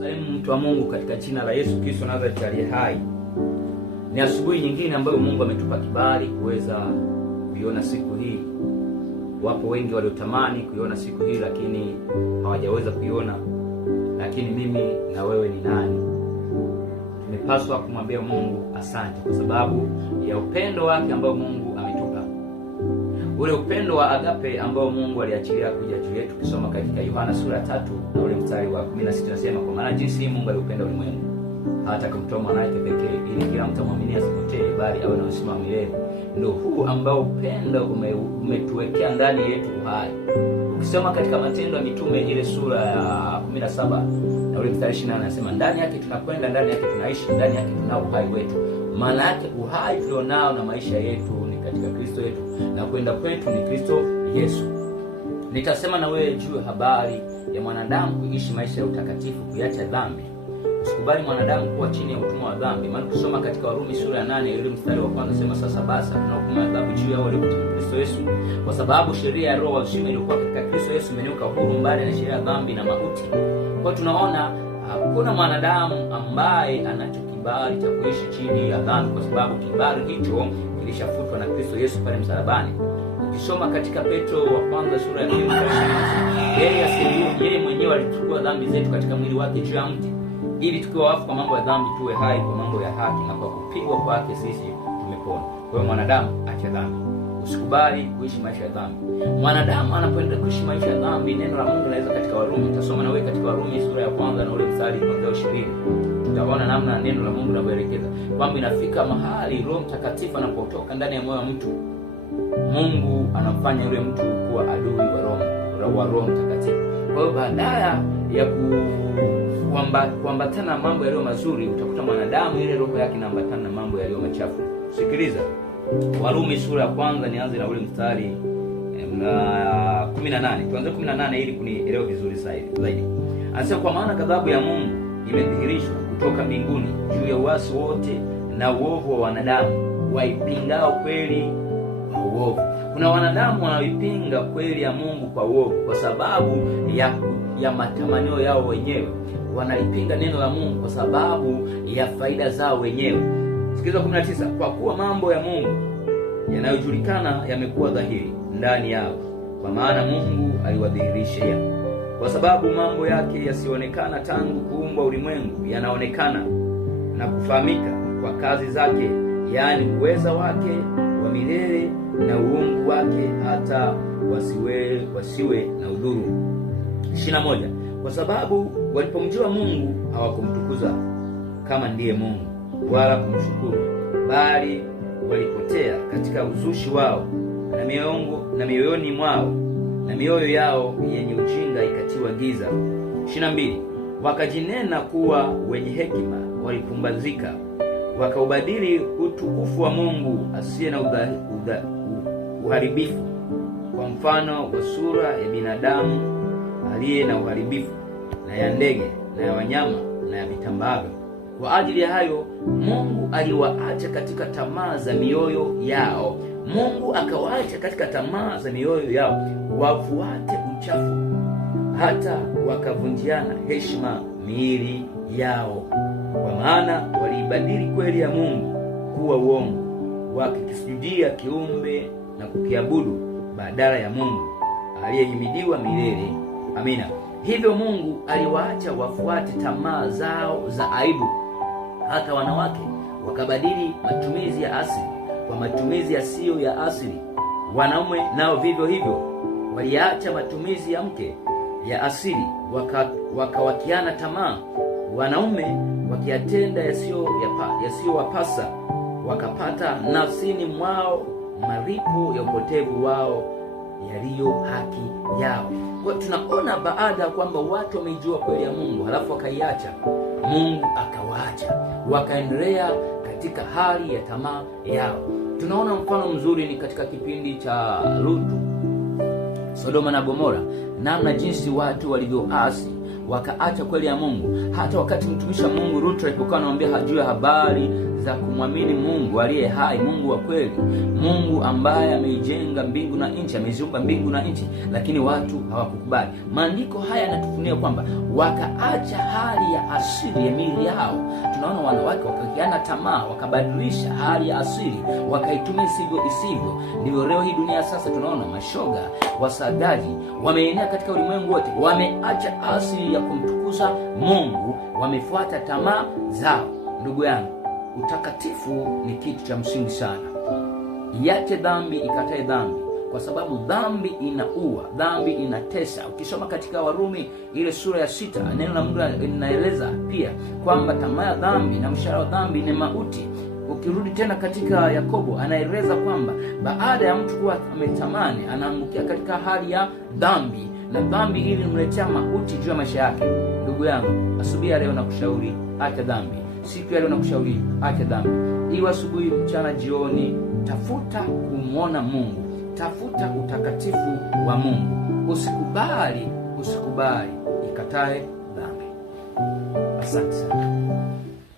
Salimu mtu wa Mungu katika jina la Yesu Kristo Nazareti aliye hai. Ni asubuhi nyingine ambayo Mungu ametupa kibali kuweza kuiona siku hii. Wapo wengi waliotamani kuiona siku hii lakini hawajaweza kuiona. Lakini mimi na wewe ni nani? Tumepaswa kumwambia Mungu asante kwa sababu ya upendo wake ambao Mungu ametupa. Ule upendo wa agape ambao Mungu aliachilia kuja juu yetu. Kisoma katika Yohana sura ya 3 na ule mstari wa 16 nasema, kwa maana jinsi Mungu aliupenda ulimwengu hata kumtoa mwanae pekee ili kila mtu amwamini asipotee bali awe na uzima wa milele. Ndio huu ambao upendo umetuwekea ndani yetu uhai. Ukisoma katika Matendo ya Mitume ile sura ya 17 na ule mstari 28 anasema, ndani yake tunakwenda, ndani yake tunaishi, ndani yake tunao uhai wetu. Maana yake uhai tulionao na maisha yetu ni katika Kristo yetu, na kwenda kwetu ni Kristo Yesu. Nitasema na wewe juu habari ya mwanadamu kuishi maisha ya utakatifu, kuacha dhambi. Usikubali mwanadamu kuwa chini ya utumwa wa dhambi. Maana kusoma katika Warumi sura ya 8 ile mstari wa kwanza nasema, sasa basi tuna hukumu ya adhabu juu yao walio katika Kristo Yesu, kwa sababu sheria ya roho wa uzima iliyokuwa katika Kristo Yesu imeniweka huru mbali na sheria ya dhambi na mauti. Kwa tunaona hakuna mwanadamu ambaye anacho kibali cha kuishi chini ya dhambi, kwa sababu kibali hicho kilishafutwa na Kristo Yesu pale msalabani. Ukisoma katika Petro wa kwanza sura ya 2 yeye mwenyewe alichukua dhambi zetu katika mwili wake juu ya mti, ili tukiwa wafu kwa mambo ya dhambi tuwe hai kwa mambo ya haki, na kwa kupigwa kwake sisi tumepona. Kwa hiyo mwanadamu acha dhambi. Usikubali kuishi maisha ya dhambi. Mwanadamu anapoenda kuishi maisha ya dhambi, neno la Mungu linaweza katika Warumi. Tutasoma na wewe katika Warumi sura ya kwanza na ule mstari wa 20. Tutaona namna neno la Mungu linavyoelekeza kwamba inafika mahali Roho Mtakatifu anapotoka ndani ya moyo wa mtu, Mungu anamfanya yule mtu kuwa adui wa Roho Mtakatifu. Kwa hiyo badala ya kuambatana na mambo yaliyo mazuri, utakuta mwanadamu ile roho yake inaambatana na mambo yaliyo machafu. Sikiliza, Warumi sura ya kwanza, nianze na ule mstari 18. Tuanze 18 ili kunielewa vizuri zaidi. Anasema, kwa maana ghadhabu ya Mungu imedhihirishwa kutoka mbinguni juu ya uasi wote na uovu wa wanadamu waipingao kweli kwa uovu. Kuna wanadamu wanaoipinga kweli ya Mungu kwa uovu kwa sababu ya matamanio yao wenyewe. Wanaipinga neno la Mungu kwa sababu ya faida zao wenyewe. Sikiliza 19, kwa kuwa mambo ya Mungu yanayojulikana yamekuwa dhahiri ndani yao, kwa maana Mungu aliwadhihirishia. Kwa sababu mambo yake yasionekana tangu kuumbwa ulimwengu yanaonekana na kufahamika kwa kazi zake, yaani uweza wake wa milele na uungu wake, hata wasiwe na udhuru. 21, kwa sababu walipomjua Mungu hawakumtukuza kama ndiye Mungu wala kumshukuru, bali walipotea katika uzushi wao, na mioyoni mwao na mioyo yao yenye ujinga ikatiwa giza. 22, wakajinena kuwa wenye hekima, walipumbazika, wakaubadili utukufu wa Mungu asiye na uharibifu kwa mfano wa sura ya binadamu aliye na uharibifu, na ya ndege, na ya wanyama, na ya vitambaavyo. Kwa ajili ya hayo Mungu aliwaacha katika tamaa za mioyo yao. Mungu akawaacha katika tamaa za mioyo yao wafuate uchafu, hata wakavunjiana heshima miili yao. Kwa maana waliibadili kweli ya Mungu kuwa uongo, wakikisujudia kiumbe na kukiabudu badala ya Mungu aliyehimidiwa milele. Amina. Hivyo Mungu aliwaacha wafuate tamaa zao za aibu. Hata wanawake wakabadili matumizi ya asili kwa matumizi yasiyo ya asili. Wanaume nao vivyo hivyo waliacha matumizi ya mke ya asili, wakawakiana tamaa. Wanaume wakiyatenda yasiyowapasa, wakapata nafsini mwao maripo ya upotevu wao yaliyo haki yao. Kwa tunaona baada ya kwamba watu wameijua kweli ya Mungu halafu wakaiacha, Mungu akawaacha wakaendelea katika hali ya tamaa yao. Tunaona mfano mzuri ni katika kipindi cha Lutu, Sodoma na Gomora, namna jinsi watu walivyoasi wakaacha kweli ya Mungu. Hata wakati mtumishi wa Mungu Lutu alipokuwa anawaambia hajui habari za kumwamini Mungu aliye hai, Mungu wa kweli, Mungu ambaye ameijenga mbingu na nchi, ameziumba mbingu na nchi, lakini watu hawakukubali. Maandiko haya yanatufunia kwamba wakaacha hali ya asili ya miili yao. Tunaona wanawake wakakiana tamaa, wakabadilisha hali ya asili, wakaitumia isivyo. Ndivyo leo hii dunia sasa tunaona mashoga, wasagaji wameenea katika ulimwengu wote, wameacha asili ya kumtukuza Mungu, wamefuata tamaa zao. Ndugu yangu, utakatifu ni kitu cha msingi sana. Iache dhambi, ikatae dhambi, kwa sababu dhambi inaua, dhambi inatesa. Ukisoma katika Warumi ile sura ya 6, neno la Mungu linaeleza pia kwamba tamaa ya dhambi na mshahara wa dhambi ni mauti. Ukirudi tena katika Yakobo, anaeleza kwamba baada ya mtu kuwa ametamani, anaangukia katika hali ya dhambi, na dhambi ili imletea mauti juu ya maisha yake. Ndugu yangu, asubuhi leo nakushauri acha dhambi. Siku ya leo nakushauri acha dhambi. Iwe asubuhi, mchana, jioni, tafuta kumwona Mungu, tafuta utakatifu wa Mungu. Usikubali ikatae dhambi. Asante sana.